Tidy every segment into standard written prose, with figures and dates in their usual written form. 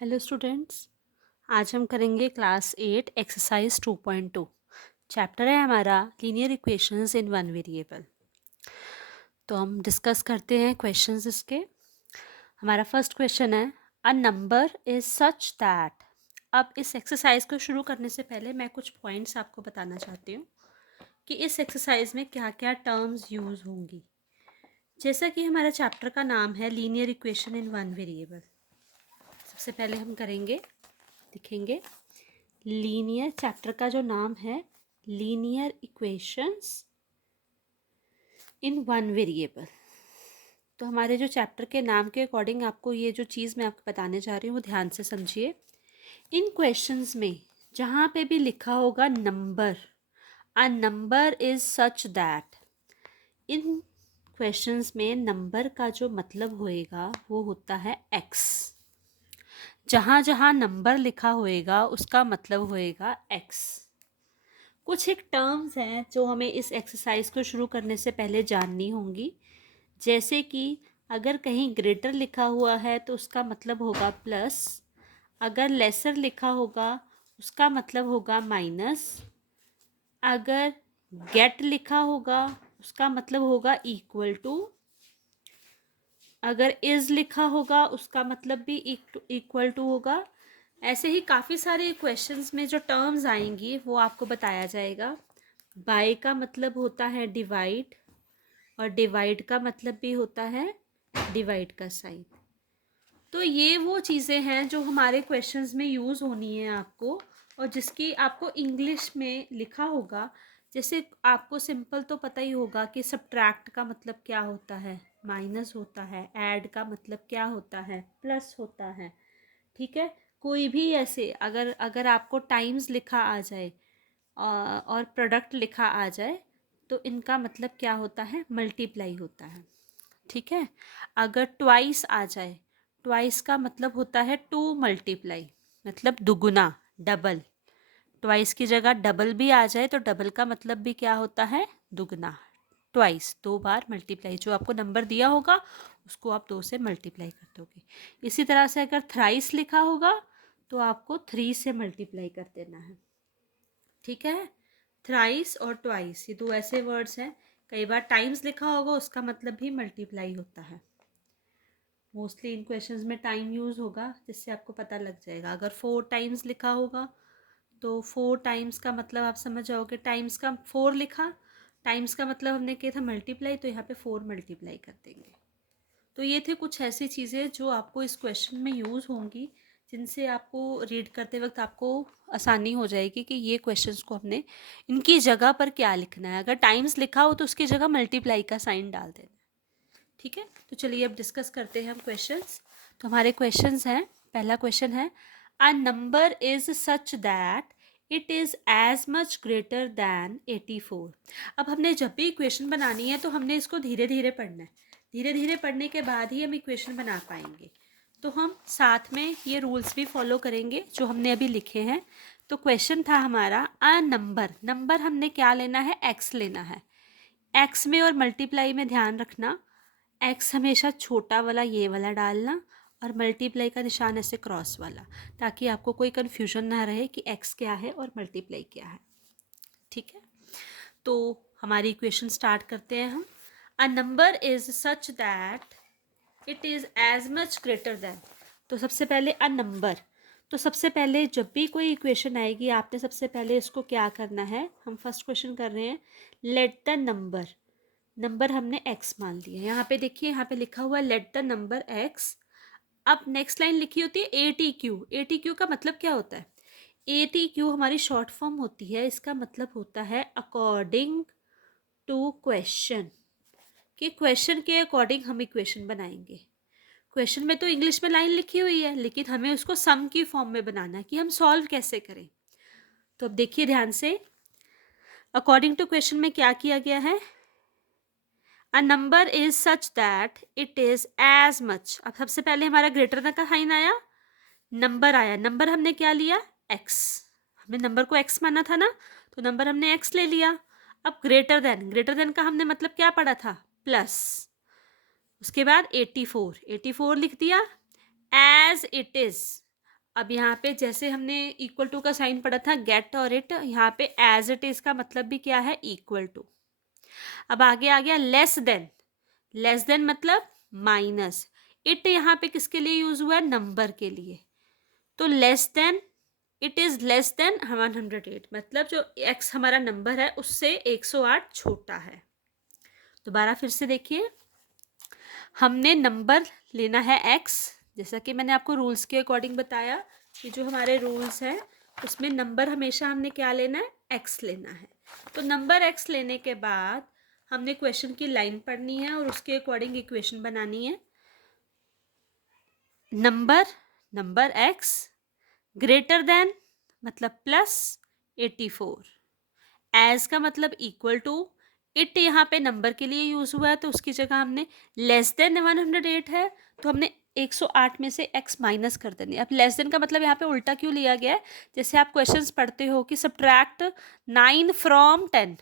Hello students. आज हम करेंगे क्लास 8 एक्सरसाइज 2.2। चैप्टर है हमारा linear equations in one variable. तो हम डिस्कस करते हैं क्वेश्चंस इसके। हमारा फर्स्ट क्वेश्चन है a number is such that. अब इस एक्सरसाइज को शुरू करने से पहले मैं कुछ पॉइंट्स आपको बताना चाहती हूँ कि इस एक्सरसाइज में क्या क्या टर्म्स यूज़ होंगी। जैसा कि हमारा चैप्टर का नाम है linear equation in one variable, सबसे पहले हम लिखेंगे लीनियर, चैप्टर का जो नाम है linear equations in one variable. तो हमारे जो चैप्टर के नाम के अकॉर्डिंग आपको ये जो चीज़ मैं आपको बताने जा रही हूँ वो ध्यान से समझिए। इन क्वेश्चंस में जहाँ पे भी लिखा होगा number, a number is such that, in questions में नंबर का जो मतलब होएगा वो होता है एक्स। जहाँ जहाँ नंबर लिखा होएगा उसका मतलब होएगा एक्स। कुछ एक टर्म्स हैं जो हमें इस एक्सरसाइज को शुरू करने से पहले जाननी होंगी। जैसे कि अगर कहीं ग्रेटर लिखा हुआ है तो उसका मतलब होगा प्लस, अगर लेसर लिखा होगा उसका मतलब होगा माइनस, अगर गेट लिखा होगा उसका मतलब होगा इक्वल टू, अगर इज लिखा होगा उसका मतलब भी इक्वल टू होगा। ऐसे ही काफ़ी सारे क्वेश्चंस में जो टर्म्स आएंगी वो आपको बताया जाएगा। बाय का मतलब होता है डिवाइड, और डिवाइड का मतलब भी होता है डिवाइड का साइन। तो ये वो चीज़ें हैं जो हमारे क्वेश्चंस में यूज़ होनी है आपको, और जिसकी आपको इंग्लिश में लिखा होगा। जैसे आपको सिंपल तो पता ही होगा कि सब्ट्रैक्ट का मतलब क्या होता है, माइनस होता है। ऐड का मतलब क्या होता है, प्लस होता है। ठीक है। कोई भी ऐसे अगर अगर आपको टाइम्स लिखा आ जाए और प्रोडक्ट लिखा आ जाए तो इनका मतलब क्या होता है, मल्टीप्लाई होता है। ठीक है। अगर ट्वाइस आ जाए, ट्वाइस का मतलब होता है टू मल्टीप्लाई, मतलब दुगुना, डबल। ट्वाइस की जगह डबल भी आ जाए तो डबल का मतलब भी क्या होता है, दुगना। ट्वाइस, दो बार मल्टीप्लाई, जो आपको नंबर दिया होगा उसको आप दो से मल्टीप्लाई कर दोगे। इसी तरह से अगर थ्राइस लिखा होगा तो आपको थ्री से मल्टीप्लाई कर देना है। ठीक है। थ्राइस और ट्वाइस ये दो ऐसे वर्ड्स हैं। कई बार टाइम्स लिखा होगा उसका मतलब भी मल्टीप्लाई होता है। मोस्टली इन क्वेश्चंस में टाइम यूज़ होगा जिससे आपको पता लग जाएगा। अगर 4 टाइम्स लिखा होगा तो 4 टाइम्स का मतलब आप समझ जाओगे, टाइम्स का 4 लिखा, टाइम्स का मतलब हमने किया था मल्टीप्लाई, तो यहाँ पे 4 मल्टीप्लाई कर देंगे। तो ये थे कुछ ऐसी चीज़ें जो आपको इस क्वेश्चन में यूज़ होंगी, जिनसे आपको रीड करते वक्त आपको आसानी हो जाएगी कि ये क्वेश्चंस को हमने इनकी जगह पर क्या लिखना है। अगर टाइम्स लिखा हो तो उसकी जगह मल्टीप्लाई का साइन डाल देना। ठीक है। तो चलिए अब डिस्कस करते हैं हम क्वेश्चंस। तो हमारे क्वेश्चंस हैं, पहला क्वेश्चन है a number is such that it is as much greater than 84। अब हमने जब भी इक्वेशन बनानी है तो हमने इसको धीरे धीरे पढ़ना है। धीरे धीरे पढ़ने के बाद ही हम इक्वेशन बना पाएंगे। तो हम साथ में ये रूल्स भी फॉलो करेंगे जो हमने अभी लिखे हैं। तो क्वेश्चन था हमारा अ नंबर, नंबर हमने क्या लेना है, एक्स लेना है। एक्स में और मल्टीप्लाई में ध्यान रखना, एक्स हमेशा छोटा वाला ये वाला डालना और मल्टीप्लाई का निशान ऐसे क्रॉस वाला, ताकि आपको कोई कन्फ्यूजन ना रहे कि एक्स क्या है और मल्टीप्लाई क्या है। ठीक है। तो हमारी इक्वेशन स्टार्ट करते हैं हम। A number is such that it is as much greater than. तो सबसे पहले अ नंबर, तो सबसे पहले जब भी कोई इक्वेशन आएगी आपने सबसे पहले इसको क्या करना है, हम फर्स्ट क्वेश्चन कर रहे हैं लेट द नंबर, नंबर हमने x मान लिया। यहाँ पे देखिए, यहाँ पे लिखा हुआ है लेट द नंबर x। अब नेक्स्ट लाइन लिखी होती है A T Q. A T Q का मतलब क्या होता है, ए टी क्यू हमारी शॉर्ट फॉर्म होती है। इसका मतलब होता है अकॉर्डिंग टू क्वेश्चन, कि क्वेश्चन के अकॉर्डिंग हम इक्वेशन बनाएंगे। क्वेश्चन में तो इंग्लिश में लाइन लिखी हुई है लेकिन हमें उसको सम की फॉर्म में बनाना है कि हम सॉल्व कैसे करें। तो अब देखिए ध्यान से, अकॉर्डिंग टू क्वेश्चन में क्या किया गया है, a number is such that it is as much. अब सबसे पहले हमारा ग्रेटर देन का साइन आया, नंबर आया, नंबर हमने क्या लिया, एक्स। हमने नंबर को एक्स माना था ना, तो नंबर हमने एक्स ले लिया। अब ग्रेटर देन, ग्रेटर देन का हमने मतलब क्या पढ़ा था, प्लस। उसके बाद 84, 84 लिख दिया एज इट इज। अब यहाँ पे जैसे हमने इक्वल टू का साइन पढ़ा था गेट और इट, यहाँ पे एज इट इज का मतलब भी क्या है, इक्वल टू। अब आगे आ गया लेस देन, लेस देन मतलब माइनस। इट यहाँ पे किसके लिए यूज हुआ है, नंबर के लिए। तो less than, it is less than 108, मतलब जो x हमारा नंबर है उससे 108 छोटा है। दोबारा फिर से देखिए, हमने नंबर लेना है x, जैसा कि मैंने आपको रूल्स के अकॉर्डिंग बताया कि जो हमारे रूल्स हैं उसमें नंबर हमेशा हमने क्या लेना है, x लेना है। तो नंबर x लेने के बाद हमने क्वेश्चन की लाइन पढ़नी है और उसके अकॉर्डिंग इक्वेशन बनानी है। नंबर x ग्रेटर देन मतलब प्लस 84, एज का मतलब इक्वल टू, इट यहाँ पे नंबर के लिए यूज हुआ है तो उसकी जगह हमने लेस देन 108 है तो हमने 108 में से x माइनस कर देनी है। अब लेस देन का मतलब यहाँ पे उल्टा क्यों लिया गया है, जैसे आप क्वेश्चंस पढ़ते हो कि सब्ट्रैक्ट 9 फ्रॉम 10,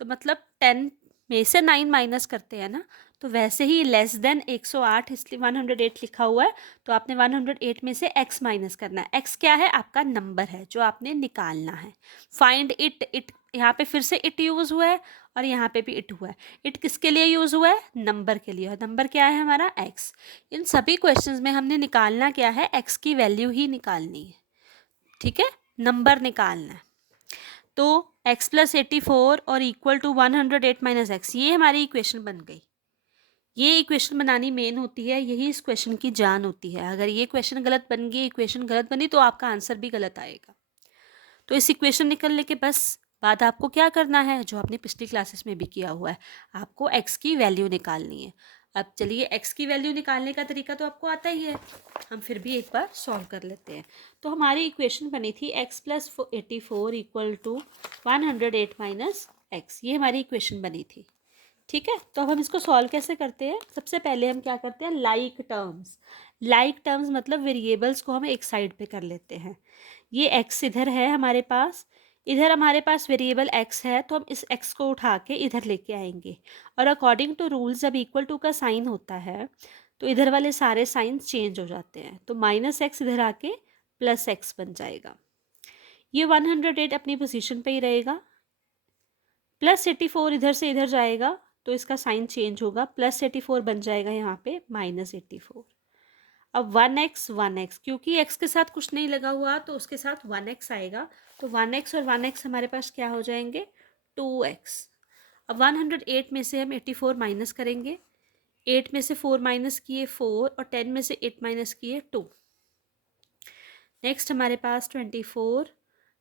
तो मतलब 10 में से 9 माइनस करते हैं ना, तो वैसे ही लेस देन 108 इसलिए 108 लिखा हुआ है, तो आपने 108 में से x माइनस करना है। x क्या है, आपका नंबर है जो आपने निकालना है। फाइंड इट, इट यहाँ पे फिर से इट यूज हुआ है और यहाँ पे भी इट हुआ है। इट किसके लिए यूज हुआ है, नंबर के लिए, और नंबर क्या है हमारा x। इन सभी क्वेश्चंस में हमने निकालना क्या है, x की वैल्यू ही निकालनी है, ठीक है, नंबर निकालना है। तो x प्लस 84 और इक्वल टू 108 माइनस एक्स, ये हमारी इक्वेशन बन गई। ये इक्वेशन बनानी मेन होती है, यही इस क्वेश्चन की जान होती है। अगर ये क्वेश्चन गलत बन गई, इक्वेशन गलत बनी, तो आपका आंसर भी गलत आएगा। तो इस इक्वेशन निकलने के बस बाद आपको क्या करना है, जो आपने पिछली क्लासेस में भी किया हुआ है, आपको x की वैल्यू निकालनी है। अब चलिए, x की वैल्यू निकालने का तरीका तो आपको आता ही है, हम फिर भी एक बार सॉल्व कर लेते हैं। तो हमारी इक्वेशन बनी थी x plus 84 equal to 108 minus x, ये हमारी इक्वेशन बनी थी, ठीक है। तो अब हम इसको सॉल्व कैसे करते हैं, सबसे पहले हम क्या करते हैं, लाइक टर्म्स। लाइक टर्म्स मतलब वेरिएबल्स को हम एक साइड पे कर लेते हैं। ये x इधर है हमारे पास, इधर हमारे पास वेरिएबल x है, तो हम इस x को उठा के इधर लेके आएंगे। और अकॉर्डिंग टू रूल्स जब इक्वल टू का साइन होता है तो इधर वाले सारे साइंस चेंज हो जाते हैं, तो माइनस एक्स इधर आके प्लस एक्स बन जाएगा। ये 108 अपनी पोजीशन पे ही रहेगा, प्लस 84 इधर से इधर जाएगा तो इसका साइन चेंज होगा, प्लस 84 बन जाएगा यहाँ पे माइनस 84। अब 1x क्योंकि x के साथ कुछ नहीं लगा हुआ तो उसके साथ 1x आएगा, तो 1x और 1x हमारे पास क्या हो जाएंगे, 2x। अब 108 में से हम 84 माइनस करेंगे, 8 में से 4 माइनस किए 4 और 10 में से 8 माइनस किए 2। नेक्स्ट हमारे पास 24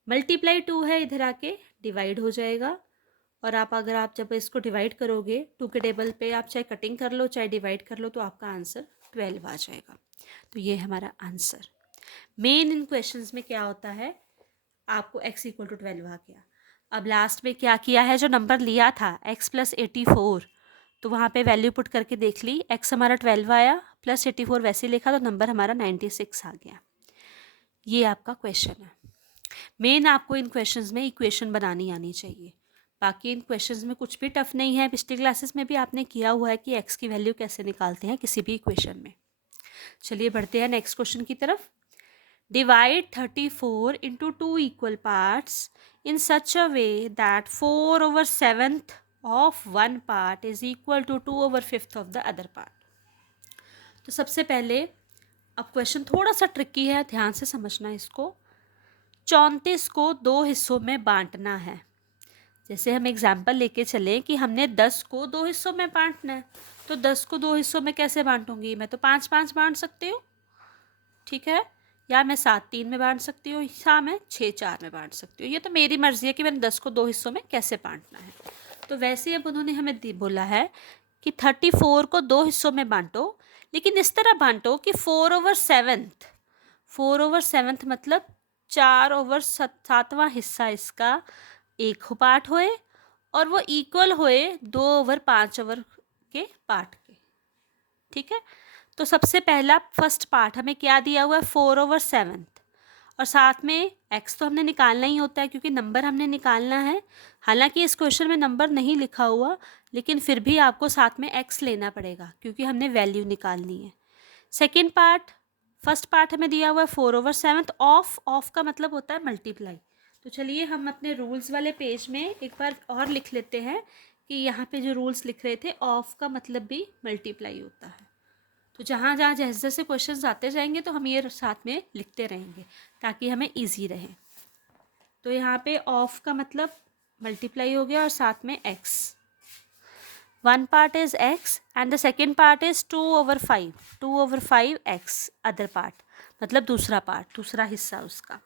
मल्टीप्लाई 2 है, इधर आके डिवाइड हो जाएगा। और अगर आप जब इसको डिवाइड करोगे 2 के टेबल पे, आप चाहे कटिंग कर लो चाहे डिवाइड कर लो, तो आपका आंसर 12 आ जाएगा। तो ये हमारा आंसर। मेन इन क्वेश्चंस में क्या होता है, आपको x इक्वल टू 12 आ गया। अब लास्ट में क्या किया है, जो नंबर लिया था x प्लस 84, तो वहाँ पे वैल्यू पुट करके देख ली, x हमारा 12 आया, प्लस 84 वैसे लिखा तो नंबर हमारा 96 आ गया। ये आपका क्वेश्चन है। मेन आपको इन क्वेश्चंस में इक्वेशन बनानी आनी चाहिए, बाकी इन क्वेश्चंस में कुछ भी टफ नहीं है। पिछली क्लासेस में भी आपने किया हुआ है कि x की वैल्यू कैसे निकालते हैं किसी भी इक्वेशन में। चलिए बढ़ते हैं नेक्स्ट क्वेश्चन की तरफ। Divide 34 into 2 equal parts in such a way that 4/7 of one part is equal to 2/5 of the other part. तो सबसे पहले, अब क्वेश्चन थोड़ा सा ट्रिकी है, ध्यान से समझना इसको। 34 को 2 हिस्सों में बांटना है। जैसे हम एग्जाम्पल लेके चलें कि हमने 10 को 2 हिस्सों में बांटना है, तो 10 को 2 हिस्सों में कैसे बांटूंगी, मैं तो 5-5 बांट सकती हूँ, ठीक है, या मैं 7-3 में बांट सकती हूँ, या मैं 6-4 में बांट सकती हूँ। ये तो मेरी मर्जी है कि मैंने 10 को 2 हिस्सों में कैसे बांटना है। तो वैसे अब उन्होंने हमें बोला है कि 34 को 2 हिस्सों में बांटो, लेकिन इस तरह बांटो कि 4/7 मतलब 4/7वां हिस्सा इसका एक पार्ट होए और वो इक्वल होए 2/5 के पार्ट के, ठीक है। तो सबसे पहला फर्स्ट पार्ट हमें क्या दिया हुआ है, 4/7, और साथ में x तो हमने निकालना ही होता है क्योंकि नंबर हमने निकालना है। हालांकि इस क्वेश्चन में नंबर नहीं लिखा हुआ, लेकिन फिर भी आपको साथ में x लेना पड़ेगा क्योंकि हमने वैल्यू निकालनी है। सेकेंड पार्ट फर्स्ट पार्ट हमें दिया हुआ है 4/7। ऑफ का मतलब होता है मल्टीप्लाई। तो चलिए हम अपने रूल्स वाले पेज में एक बार और लिख लेते हैं कि यहाँ पे जो रूल्स लिख रहे थे, ऑफ का मतलब भी मल्टीप्लाई होता है। तो जहाँ जहाँ जैसे जैसे क्वेश्चंस आते जाएंगे तो हम ये साथ में लिखते रहेंगे ताकि हमें ईजी रहे। तो यहाँ पे ऑफ का मतलब मल्टीप्लाई हो गया और साथ में x. One part is x and the second part is 2/5। 2/5 x other part, मतलब दूसरा पार्ट, दूसरा हिस्सा उसका।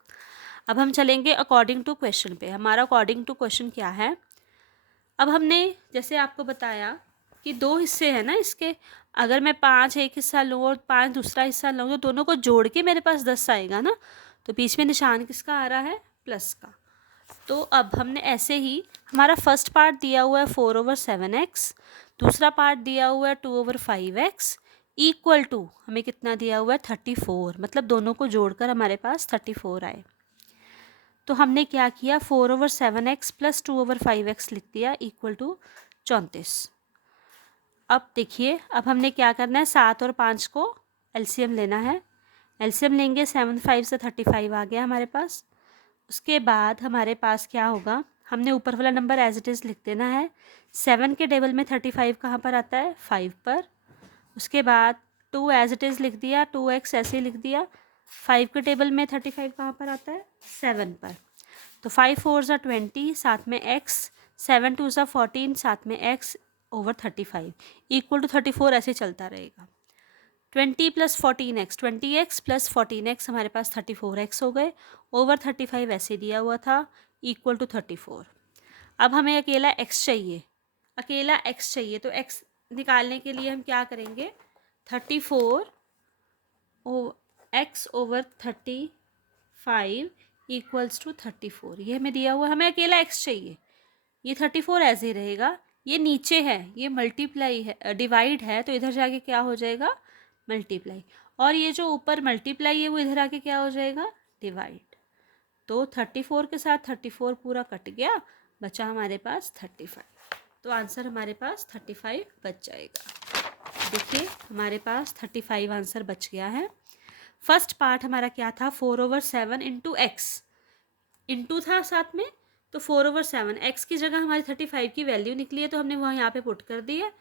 अब हम चलेंगे अकॉर्डिंग टू क्वेश्चन पे। हमारा अकॉर्डिंग टू क्वेश्चन क्या है? अब हमने जैसे आपको बताया कि 2 हिस्से हैं ना इसके। अगर मैं 5 एक हिस्सा लूँ और 5 दूसरा हिस्सा लूँ तो दोनों को जोड़ के मेरे पास 10 आएगा ना। तो बीच में निशान किसका आ रहा है? प्लस का। तो अब हमने ऐसे ही हमारा फर्स्ट पार्ट दिया हुआ है 4/7x, दूसरा पार्ट दिया हुआ है 2/5x, इक्वल टू हमें कितना दिया हुआ है? 34। मतलब दोनों को जोड़कर हमारे पास 34 आए। तो हमने क्या किया? 4/7x प्लस 2/5x लिख दिया इक्वल टू 34। अब देखिए, अब हमने क्या करना है? 7 और 5 को एलसीएम लेना है। एलसीएम लेंगे, 7 5 से 35 आ गया हमारे पास। उसके बाद हमारे पास क्या होगा? हमने ऊपर वाला नंबर एज इट इज़ लिख देना है। 7 के टेबल में 35 कहाँ पर आता है? 5 पर। उसके बाद 2 एज इट इज़ लिख दिया, 2x ऐसे ही लिख दिया। 5 के टेबल में 35 कहाँ पर आता है? 7 पर। तो 5 4 ज़ा 20, साथ में x, 7 2 ज़ा 14, साथ में x ओवर 35 इक्वल टू 34। ऐसे चलता रहेगा। 20 + 14x, 20x + 14x हमारे पास 34x हो गए। ओवर 35 ऐसे दिया हुआ था इक्वल टू 34। अब हमें अकेला x चाहिए, अकेला x चाहिए। तो x निकालने के लिए हम क्या करेंगे? 34 x ओवर 35 इक्वल्स टू 34। ये हमें दिया हुआ, हमें अकेला x चाहिए। ये 34 ऐसे ही रहेगा। ये नीचे है, ये मल्टीप्लाई है, डिवाइड है, तो इधर जाके क्या हो जाएगा? मल्टीप्लाई। और ये जो ऊपर मल्टीप्लाई है वो इधर आके क्या हो जाएगा? डिवाइड। तो 34 के साथ 34 पूरा कट गया, बचा हमारे पास 35। तो आंसर हमारे पास 35 बच जाएगा। देखिए हमारे पास 35 आंसर बच गया है। फर्स्ट पार्ट हमारा क्या था? 4/7 इंटू एक्स, इंटू था साथ में, तो 4/7 एक्स की जगह हमारी 35 की वैल्यू निकली है तो हमने वहाँ यहाँ पे पुट कर दी है।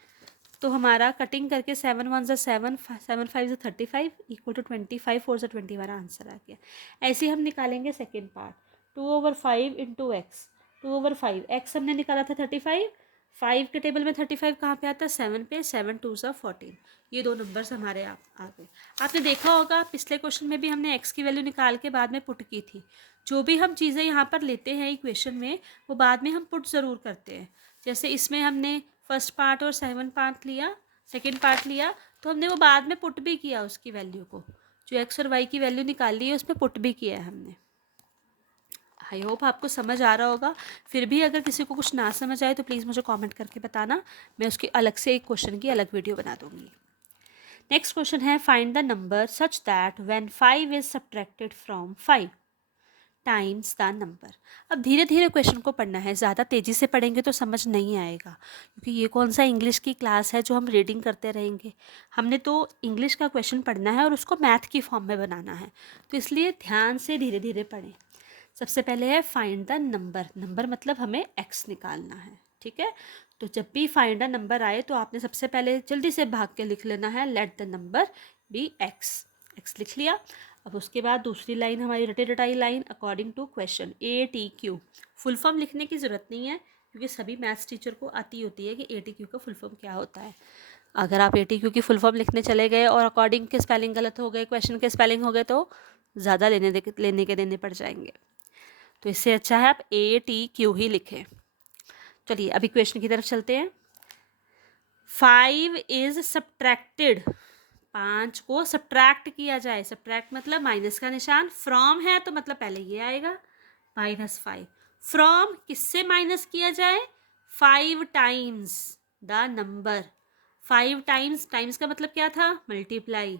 तो हमारा कटिंग करके 7 1 ज़ा 7, 7 5 ज़ा 35 इक्वल टू 25, 4 ज़ा 20 हमारा आंसर आ गया। ऐसे ही हम निकालेंगे second part. 2/5 into x, 2/5 x हमने निकाला था 35, 5 के टेबल में 35 कहाँ पे आता है? 7 पे। 7 2 ज़ा 14। ये 2 नंबर्स हमारे आ गए। आपने देखा होगा पिछले क्वेश्चन में भी हमने एक्स की वैल्यू निकाल के बाद में पुट की थी। जो भी हम चीज़ें यहाँ पर लेते हैं इक्वेशन में, वो बाद में हम पुट ज़रूर करते हैं। जैसे इसमें हमने फर्स्ट पार्ट और सेकेंड पार्ट लिया, तो हमने वो बाद में पुट भी किया उसकी वैल्यू को। जो एक्स और वाई की वैल्यू निकाली है उसमें पुट भी किया है हमने। आई होप आपको समझ आ रहा होगा। फिर भी अगर किसी को कुछ ना समझ आए तो प्लीज़ मुझे कमेंट करके बताना, मैं उसकी अलग से एक क्वेश्चन की अलग वीडियो बना दूँगी। नेक्स्ट क्वेश्चन है, find the number such that when 5 is subtracted from 5 times the number. अब धीरे धीरे क्वेश्चन को पढ़ना है, ज़्यादा तेज़ी से पढ़ेंगे तो समझ नहीं आएगा, क्योंकि ये कौन सा इंग्लिश की क्लास है जो हम रीडिंग करते रहेंगे। हमने तो इंग्लिश का क्वेश्चन पढ़ना है और उसको मैथ की फॉर्म में बनाना है, तो इसलिए ध्यान से धीरे धीरे पढ़ें। सबसे पहले है फाइंड द नंबर। नंबर मतलब हमें एक्स निकालना है, ठीक है। तो जब भी फाइंड द नंबर आए तो आपने सबसे पहले जल्दी से भाग के लिख लेना है, let the number be x. X लिख लिया। अब उसके बाद दूसरी लाइन हमारी रटे रटाई line, according to question ATQ। Full form लिखने की ज़रूरत नहीं है, क्योंकि सभी मैथ्स टीचर को आती होती है कि ATQ का फुल फॉर्म क्या होता है। अगर आप ATQ की फुल फॉर्म लिखने चले गए और अकॉर्डिंग के स्पेलिंग गलत हो गए, क्वेश्चन के स्पेलिंग हो गए, तो ज़्यादा लेने के देने पड़ जाएंगे। तो इससे अच्छा है आप ATQ ही लिखें। चलिए अभी क्वेश्चन की तरफ चलते हैं। 5 इज सब्ट्रैक्टेड, 5 को सब्ट्रैक्ट किया जाए। सब्ट्रैक्ट मतलब माइनस का निशान, फ्रॉम है तो मतलब पहले ये आएगा -5। फ्रॉम किससे माइनस किया जाए? 5 times the number. 5 times, times का मतलब क्या था? मल्टीप्लाई।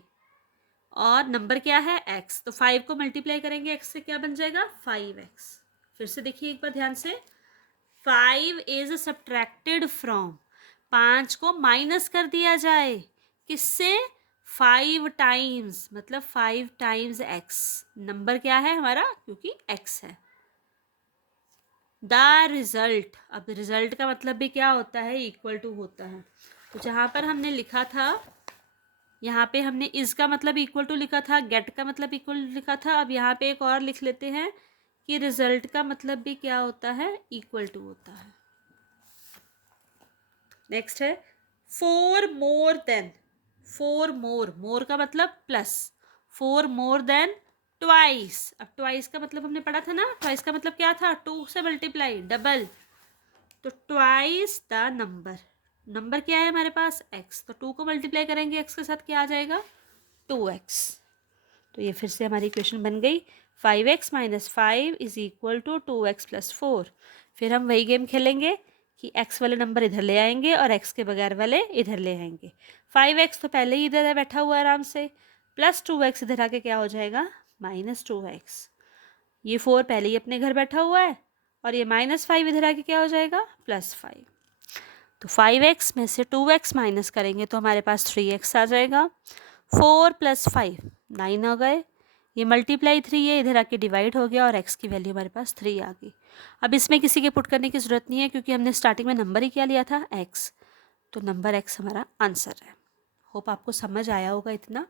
और नंबर क्या है? x। तो 5 को मल्टीप्लाई करेंगे x से, क्या बन जाएगा? 5x। फिर से देखिए एक बार ध्यान से, 5 इज सब्ट्रैक्टेड फ्रॉम, 5 को माइनस कर दिया जाए किससे? 5 टाइम्स मतलब 5 टाइम्स x। नंबर क्या है हमारा, क्योंकि x है। द रिजल्ट, अब रिजल्ट का मतलब भी क्या होता है, इक्वल टू होता है। तो जहाँ पर हमने लिखा था, यहाँ पे हमने इस का मतलब इक्वल टू लिखा था, गेट का मतलब इक्वल लिखा था। अब यहाँ पे एक और लिख लेते हैं कि रिजल्ट का मतलब भी क्या होता है, इक्वल टू होता है। नेक्स्ट है 4 मोर देन। 4 मोर का मतलब प्लस, 4 मोर देन ट्वाइस। अब ट्वाइस का मतलब हमने पढ़ा था ना, ट्वाइस का मतलब क्या था, 2 से मल्टीप्लाई, डबल। तो ट्वाइस द नंबर, नंबर क्या है हमारे पास, x, तो 2 को मल्टीप्लाई करेंगे x के साथ, क्या आ जाएगा, 2x। तो ये फिर से हमारी इक्वेशन बन गई, 5x minus 5 is equal to 2x plus 4। फिर हम वही गेम खेलेंगे कि x वाले नंबर इधर ले आएंगे और x के बगैर वाले इधर ले आएंगे। 5x तो पहले ही इधर है बैठा हुआ है आराम से, प्लस 2x इधर आके क्या हो जाएगा, माइनस 2x। ये 4 पहले ही अपने घर बैठा हुआ है और ये माइनस 5 इधर आके क्या हो जाएगा, प्लस 5। तो 5x में से 2x माइनस करेंगे तो हमारे पास 3x आ जाएगा। 4 प्लस 5 9 हो गए, ये मल्टीप्लाई 3 है, इधर आके डिवाइड हो गया और x की वैल्यू हमारे पास 3 आ गई। अब इसमें किसी के पुट करने की ज़रूरत नहीं है क्योंकि हमने स्टार्टिंग में नंबर ही क्या लिया था, x। तो नंबर x हमारा आंसर है। होप आपको समझ आया होगा इतना।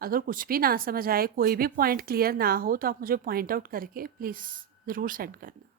अगर कुछ भी ना समझ आए, कोई भी पॉइंट क्लियर ना हो, तो आप मुझे पॉइंट आउट करके प्लीज़ ज़रूर सेंड करना।